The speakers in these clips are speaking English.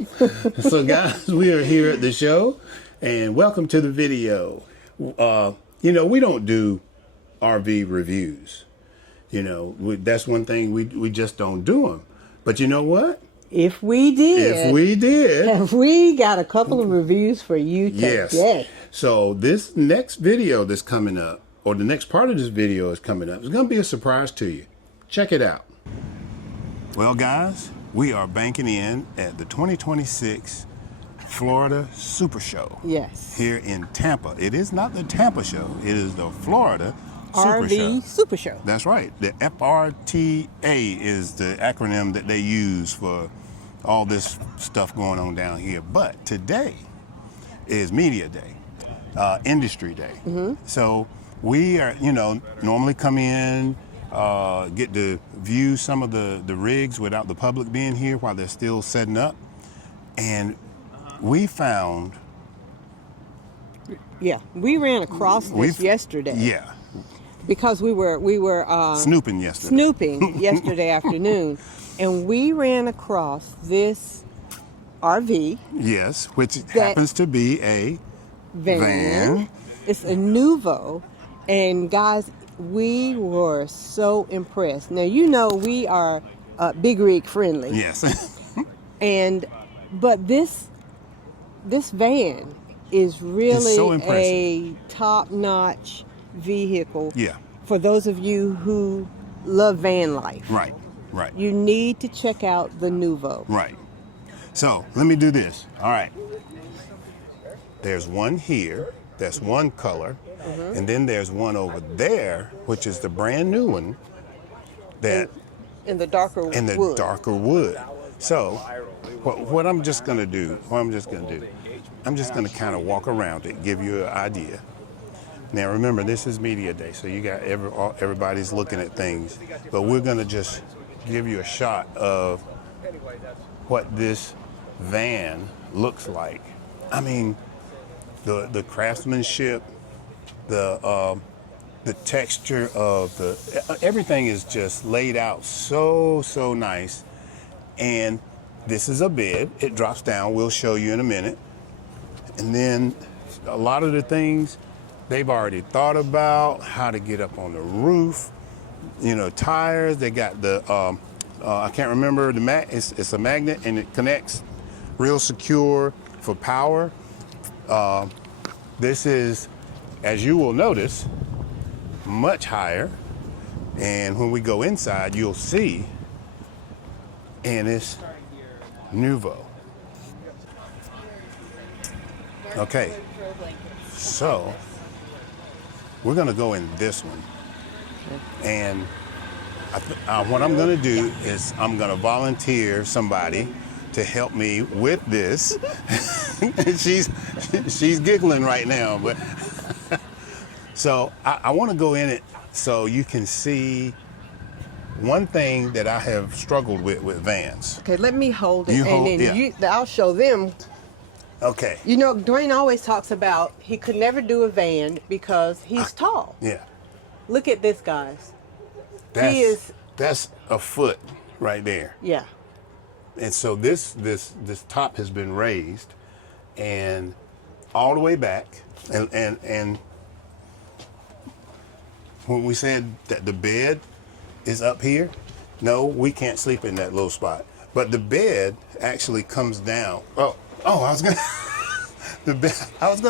So guys, we are here at the show and welcome to the video. You know, we don't do RV reviews. You know, that's one thing we just don't do them. But you know what? If we did, we got a couple of reviews for you today. Yes. So this next video that's coming up, or the next part of this video is coming up, it's going to be a surprise to you. Check it out. Well, guys, we are banking in at the 2026 Florida Supershow. Yes. Here in Tampa. It is not the Tampa show. It is the Florida RV Supershow. That's right. The FRTA is the acronym that they use for all this stuff going on down here. But today is Media Day, Industry Day. So we are, you know, normally come in, get to view some of the rigs without the public being here while they're still setting up. And we found... Yeah, we ran across this yesterday. Yeah. Because we were snooping yesterday. Snooping yesterday afternoon. And we ran across this RV. Yes, which happens to be a van. It's a Noovo. And guys, we were so impressed. Now, you know we are big rig friendly. Yes. But this van is really so a top-notch vehicle. Yeah. For those of you who love van life. Right, right. You need to check out the Noovo. Right. So let me do this. All right. There's one here. That's one color. And then there's one over there, which is the brand new one. That in the darker wood. In the darker wood. So what I'm just gonna do, I'm just gonna kind of walk around it, give you an idea. Now remember, this is Media Day, so you got everybody's looking at things, but we're gonna just give you a shot of what this van looks like. I mean, the craftsmanship, the texture of everything is just laid out so nice. And this is a bed. It drops down. We'll show you in a minute. And then a lot of the things they've already thought about, how to get up on the roof, you know, tires. They got the, I can't remember the it's a magnet and it connects real secure for power. This is, as you will notice, much higher. And when we go inside, you'll see, and it's Noovo. Okay, so we're gonna go in this one, and what I'm gonna do is I'm gonna volunteer somebody to help me with this. she's giggling right now, but so I want to go in it so you can see one thing that I have struggled with vans. Okay, let me hold it, then I'll show them. Okay. You know, Dwayne always talks about he could never do a van because he's tall. Yeah. Look at this, guys. That's a foot right there. Yeah. And so this top has been raised and all the way back. And when we said that the bed is up here, no, we can't sleep in that little spot. But the bed actually comes down. I was gonna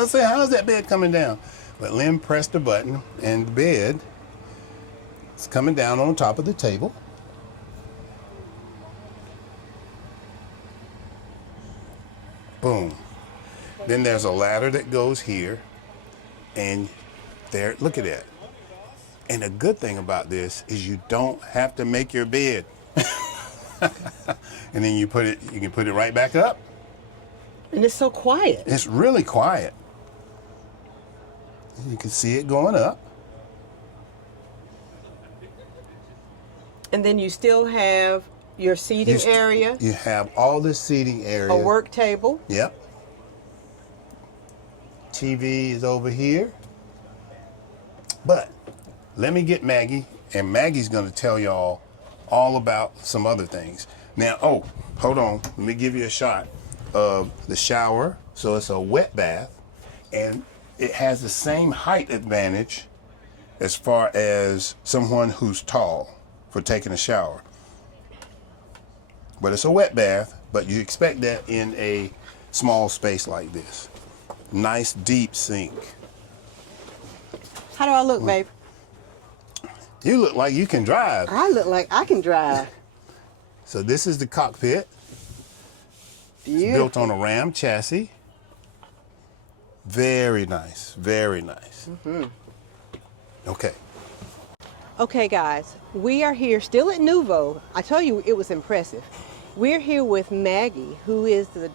say, how's that bed coming down? But Lynn pressed the button and the bed is coming down on top of the table. Boom. Then there's a ladder that goes here, and there, look at that. And the good thing about this is you don't have to make your bed. And then you can put it right back up. And it's so quiet. It's really quiet. You can see it going up. And then you still have your seating area. You have all the seating area. A work table. Yep. TV is over here. But let me get Maggie, and Maggie's going to tell y'all all about some other things. Now, hold on. Let me give you a shot. of the shower, so it's a wet bath, and it has the same height advantage as far as someone who's tall for taking a shower. But it's a wet bath, but you expect that in a small space like this. Nice deep sink. How do I look, babe? You look like you can drive. I look like I can drive. So this is the cockpit. Beautiful. It's built on a Ram chassis. Very nice, very nice. Okay. Okay, guys, we are here still at Noovo. I told you it was impressive. We're here with Maggie, who is the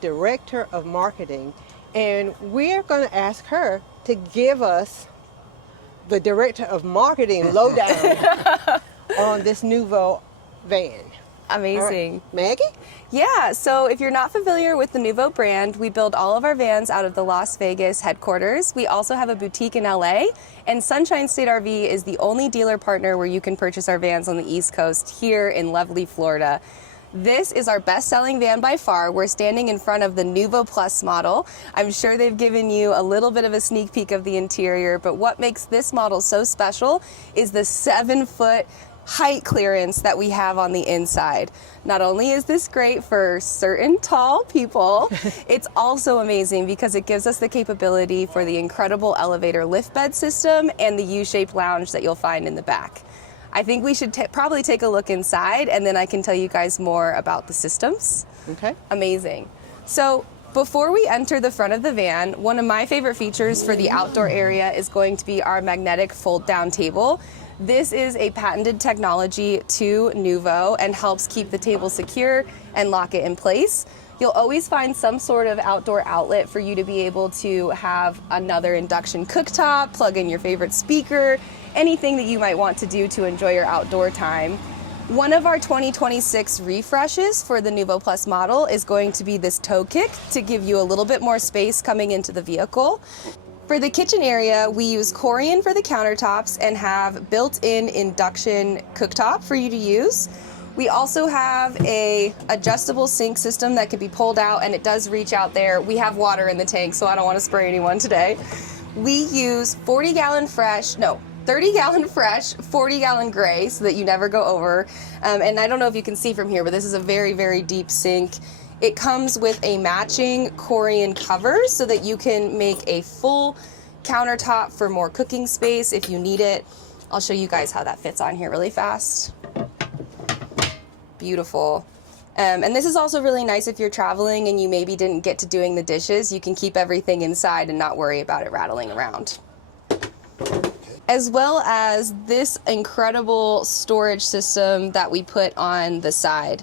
director of marketing, and we're going to ask her to give us the director of marketing lowdown on this Noovo van. Amazing. Right. Maggie? Yeah, so if you're not familiar with the Noovo brand, we build all of our vans out of the Las Vegas headquarters. We also have a boutique in LA, and Sunshine State RV is the only dealer partner where you can purchase our vans on the East Coast here in lovely Florida. This is our best-selling van by far. We're standing in front of the Noovo Plus model. I'm sure they've given you a little bit of a sneak peek of the interior, but what makes this model so special is the 7-foot height clearance that we have on the inside. Not only is this great for certain tall people, it's also amazing because it gives us the capability for the incredible elevator lift bed system and the U-shaped lounge that you'll find in the back. I think we should probably take a look inside, and then I can tell you guys more about the systems. Okay. Amazing. So before we enter the front of the van, one of my favorite features for the outdoor area is going to be our magnetic fold-down table. This is a patented technology to Noovo and helps keep the table secure and lock it in place. You'll always find some sort of outdoor outlet for you to be able to have another induction cooktop, plug in your favorite speaker, anything that you might want to do to enjoy your outdoor time. One of our 2026 refreshes for the Noovo Plus model is going to be this toe kick to give you a little bit more space coming into the vehicle. For the kitchen area, we use Corian for the countertops and have built-in induction cooktop for you to use. We also have a adjustable sink system that can be pulled out, and it does reach out there. We have water in the tank, so I don't want to spray anyone today. We use 30-gallon fresh, 40-gallon gray so that you never go over. And I don't know if you can see from here, but this is a very, very deep sink. It comes with a matching Corian cover so that you can make a full countertop for more cooking space if you need it. I'll show you guys how that fits on here really fast. Beautiful. And this is also really nice if you're traveling and you maybe didn't get to doing the dishes. You can keep everything inside and not worry about it rattling around. As well as this incredible storage system that we put on the side.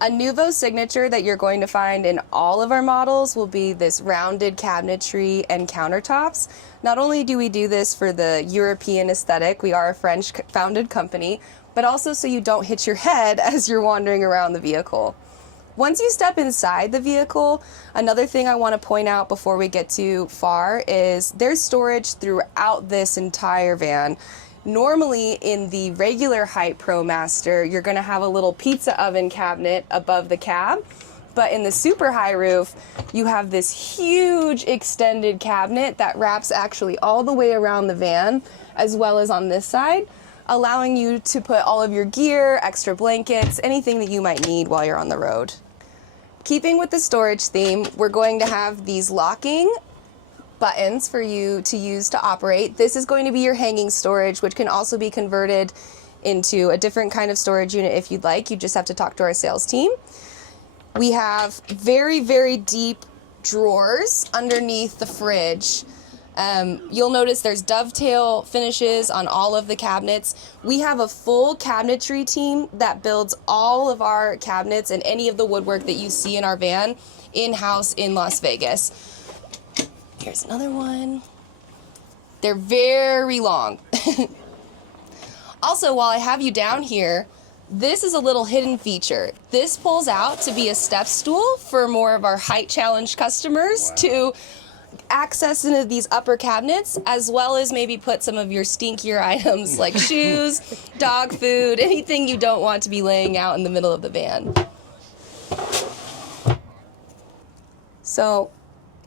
A Noovo signature that you're going to find in all of our models will be this rounded cabinetry and countertops. Not only do we do this for the European aesthetic, we are a French founded company, but also so you don't hit your head as you're wandering around the vehicle. Once you step inside the vehicle, another thing I want to point out before we get too far is there's storage throughout this entire van. Normally in the regular height ProMaster, you're going to have a little pizza oven cabinet above the cab, but in the super high roof, you have this huge extended cabinet that wraps actually all the way around the van, as well as on this side, allowing you to put all of your gear, extra blankets, anything that you might need while you're on the road. Keeping with the storage theme, we're going to have these locking buttons for you to use to operate. This is going to be your hanging storage, which can also be converted into a different kind of storage unit if you'd like. You just have to talk to our sales team. We have very, very deep drawers underneath the fridge. You'll notice there's dovetail finishes on all of the cabinets. We have a full cabinetry team that builds all of our cabinets and any of the woodwork that you see in our van in-house in Las Vegas. Here's another one. They're very long. Also, while I have you down here, this is a little hidden feature. This pulls out to be a step stool for more of our height challenged customers to access into these upper cabinets, as well as maybe put some of your stinkier items like shoes, dog food, anything you don't want to be laying out in the middle of the van. So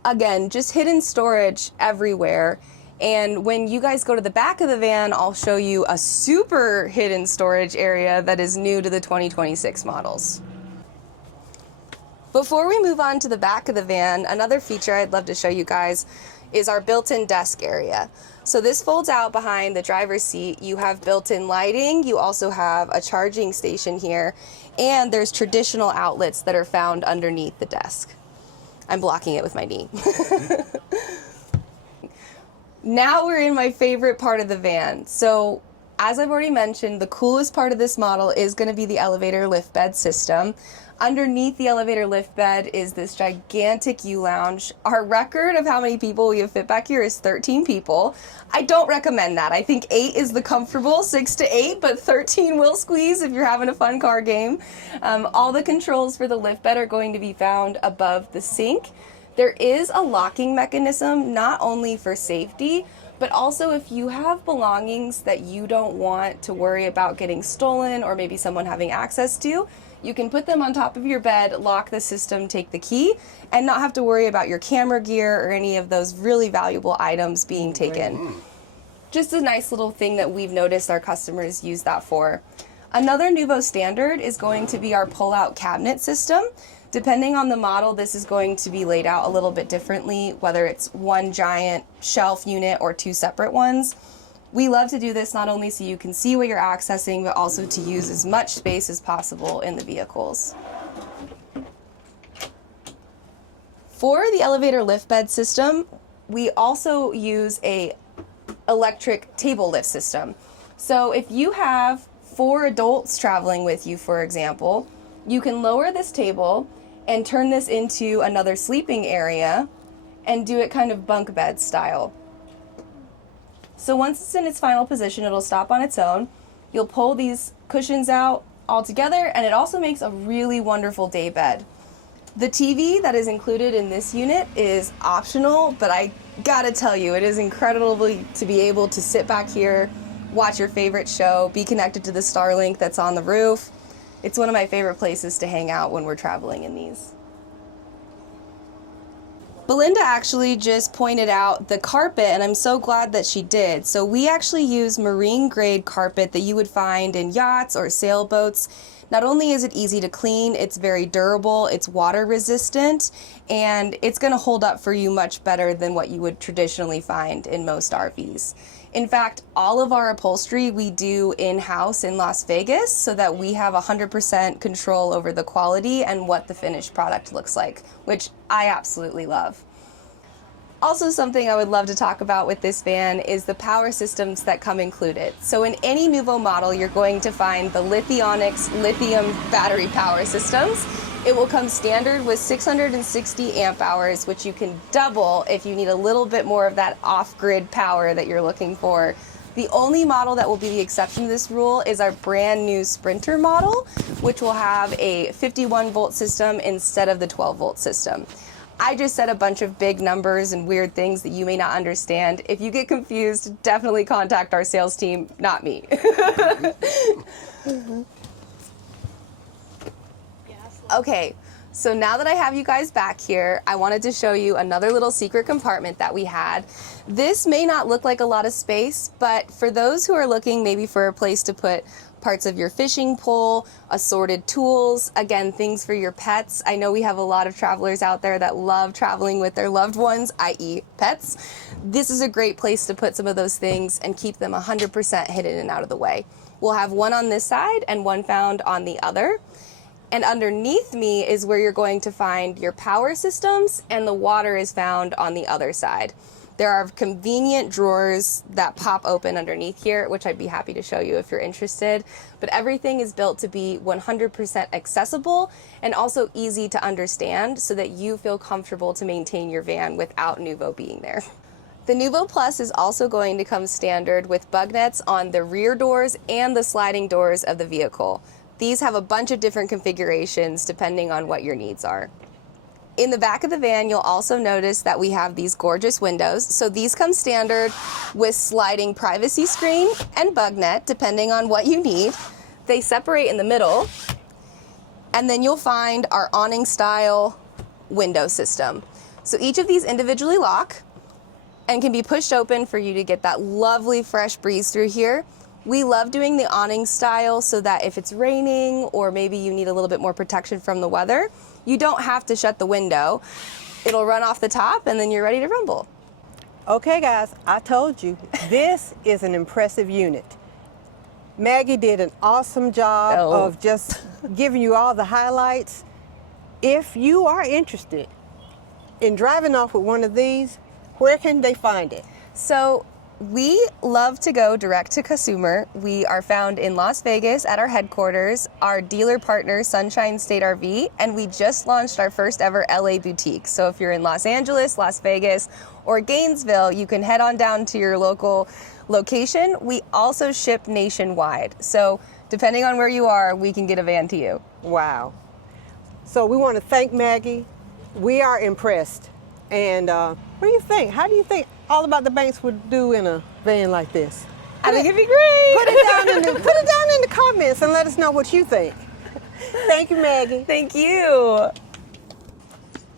again, just hidden storage everywhere. And when you guys go to the back of the van, I'll show you a super hidden storage area that is new to the 2026 models. Before we move on to the back of the van, another feature I'd love to show you guys is our built-in desk area. So this folds out behind the driver's seat. You have built-in lighting, you also have a charging station here, and there's traditional outlets that are found underneath the desk. I'm blocking it with my knee. Now we're in my favorite part of the van. So as I've already mentioned, the coolest part of this model is going to be the elevator lift bed system. Underneath the elevator lift bed is this gigantic U-lounge. Our record of how many people we have fit back here is 13 people. I don't recommend that. I think 8 is the comfortable, 6 to 8, but 13 will squeeze if you're having a fun car game. All the controls for the lift bed are going to be found above the sink. There is a locking mechanism, not only for safety, but also if you have belongings that you don't want to worry about getting stolen or maybe someone having access to, you can put them on top of your bed, lock the system, take the key, and not have to worry about your camera gear or any of those really valuable items being taken. Just a nice little thing that we've noticed our customers use that for. Another Noovo standard is going to be our pull-out cabinet system. Depending on the model, this is going to be laid out a little bit differently, whether it's one giant shelf unit or 2 separate ones. We love to do this not only so you can see what you're accessing, but also to use as much space as possible in the vehicles. For the elevator lift bed system, we also use a electric table lift system. So if you have 4 adults traveling with you, for example, you can lower this table and turn this into another sleeping area and do it kind of bunk bed style. So once it's in its final position, it'll stop on its own. You'll pull these cushions out all together, and it also makes a really wonderful day bed. The TV that is included in this unit is optional, but I gotta tell you, it is incredible to be able to sit back here, watch your favorite show, be connected to the Starlink that's on the roof. It's one of my favorite places to hang out when we're traveling in these. Belinda actually just pointed out the carpet, and I'm so glad that she did. So we actually use marine grade carpet that you would find in yachts or sailboats. Not only is it easy to clean, it's very durable, it's water resistant, and it's going to hold up for you much better than what you would traditionally find in most RVs. In fact, all of our upholstery we do in-house in Las Vegas so that we have 100% control over the quality and what the finished product looks like, which I absolutely love. Also, something I would love to talk about with this van is the power systems that come included. So in any Noovo model, you're going to find the Lithionics lithium battery power systems. It will come standard with 660 amp hours, which you can double if you need a little bit more of that off-grid power that you're looking for. The only model that will be the exception to this rule is our brand new Sprinter model, which will have a 51 volt system instead of the 12 volt system. I just said a bunch of big numbers and weird things that you may not understand. If you get confused, definitely contact our sales team, not me. Okay, so now that I have you guys back here, I wanted to show you another little secret compartment that we had. This may not look like a lot of space, but for those who are looking maybe for a place to put parts of your fishing pole, assorted tools, again, things for your pets. I know we have a lot of travelers out there that love traveling with their loved ones, i.e. pets. This is a great place to put some of those things and keep them 100% hidden and out of the way. We'll have one on this side and one found on the other. And underneath me is where you're going to find your power systems, and the water is found on the other side. There are convenient drawers that pop open underneath here, which I'd be happy to show you if you're interested. But everything is built to be 100% accessible and also easy to understand so that you feel comfortable to maintain your van without Noovo being there. The Noovo Plus is also going to come standard with bug nets on the rear doors and the sliding doors of the vehicle. These have a bunch of different configurations depending on what your needs are. In the back of the van, you'll also notice that we have these gorgeous windows. So these come standard with sliding privacy screen and bug net, depending on what you need. They separate in the middle, and then you'll find our awning style window system. So each of these individually lock and can be pushed open for you to get that lovely fresh breeze through here. We love doing the awning style so that if it's raining or maybe you need a little bit more protection from the weather, you don't have to shut the window. It'll run off the top and then you're ready to rumble. Okay guys, I told you, this is an impressive unit. Maggie did an awesome job of just giving you all the highlights. If you are interested in driving off with one of these, where can they find it? So we love to go direct to consumer. We are found in Las Vegas at our headquarters, our dealer partner, Sunshine State RV, and we just launched our first ever LA boutique. So if you're in Los Angeles, Las Vegas, or Gainesville, you can head on down to your local location. We also ship nationwide. So depending on where you are, we can get a van to you. Wow. So we want to thank Maggie. We are impressed. And what do you think? How do you think All About the Banks would do in a van like this? I think it'd be great. Put it down in the comments and let us know what you think. Thank you, Maggie. Thank you.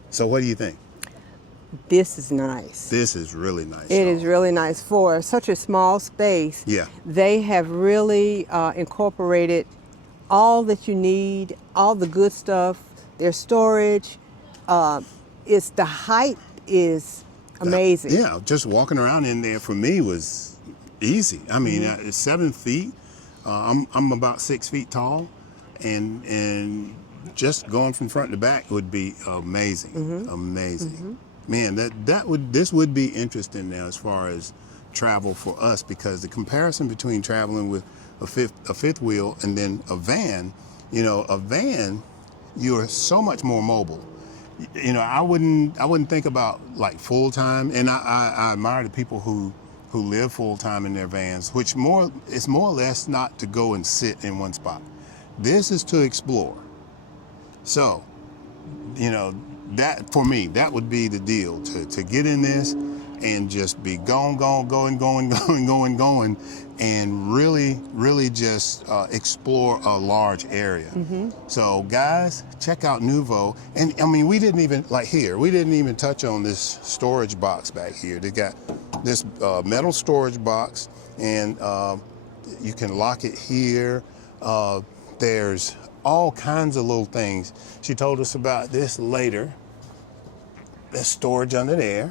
So what do you think? This is nice. This is really nice. It is really nice for such a small space. Yeah. They have really incorporated all that you need, all the good stuff, their storage. The height is amazing. Yeah, just walking around in there for me was easy. I mean, it's 7 feet. I'm about 6 feet tall, and just going from front to back would be amazing. Amazing. Man, this would be interesting now as far as travel for us, because the comparison between traveling with a fifth wheel and then a van, a van, you're so much more mobile. I wouldn't think about like full time, and I admire the people who live full time in their vans, which it's more or less not to go and sit in one spot. This is to explore. So, that for me, that would be the deal, to get in this and just be going, and really just explore a large area. So guys, check out Noovo. And I mean, we didn't even touch on this storage box back here. They got this metal storage box, and you can lock it here. There's all kinds of little things. She told us about this later. There's storage under there.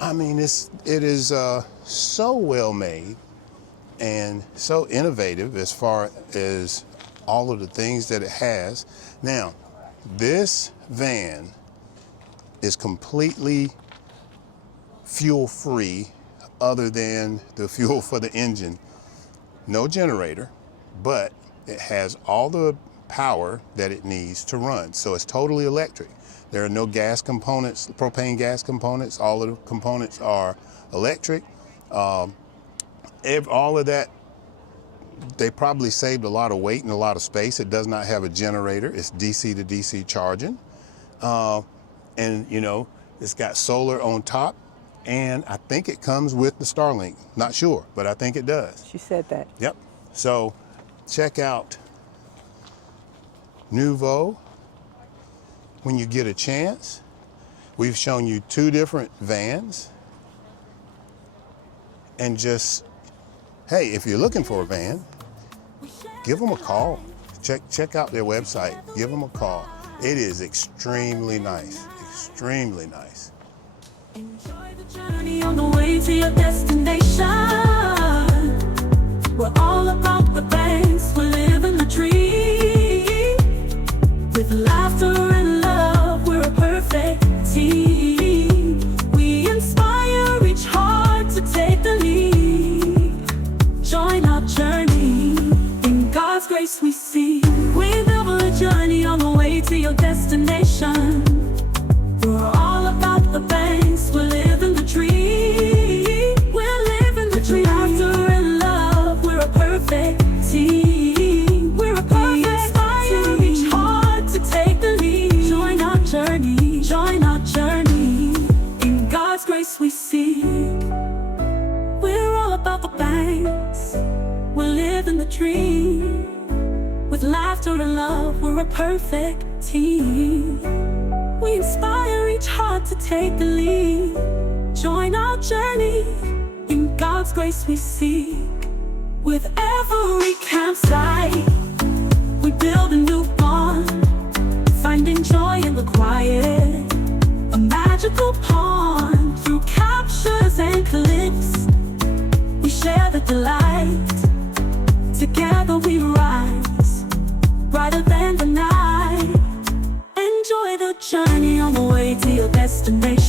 I mean, it is so well made and so innovative as far as all of the things that it has. Now, this van is completely fuel-free other than the fuel for the engine. No generator, but it has all the power that it needs to run. So it's totally electric. There are no gas components, propane gas components. All of the components are electric. All of that, they probably saved a lot of weight and a lot of space. It does not have a generator. It's DC to DC charging. And it's got solar on top. And I think it comes with the Starlink. Not sure, but I think it does. She said that. Yep. So check out Noovo when you get a chance. We've shown you 2 different vans. And just, hey, if you're looking for a van, give them a call. Check out their website. Give them a call. It is extremely nice. Extremely nice. Enjoy the journey on the way to your destination. We're all about the banks. We're living the dream. With laughter and love, we're a perfect team. We inspire each heart to take the lead. Join our journey. In God's grace we see. We build a journey on the way to your destination. We're all about the banks. We're living the dream. We're living the dream. Laughter and love, we're a perfect team. We're a perfect team. Each heart to take the lead. Join our journey. Join our journey. In God's grace we see. We're all about the banks. We're living the dream. With laughter and love, we're a perfect team. We inspire each reach hard to take the lead. Join our journey, in God's grace we seek. With every campsite, we build a new bond, finding joy in the quiet, a magical pond. Through captures and clips, we share the delight. Together we rise, brighter than the night. Enjoy the journey on the way to your destination.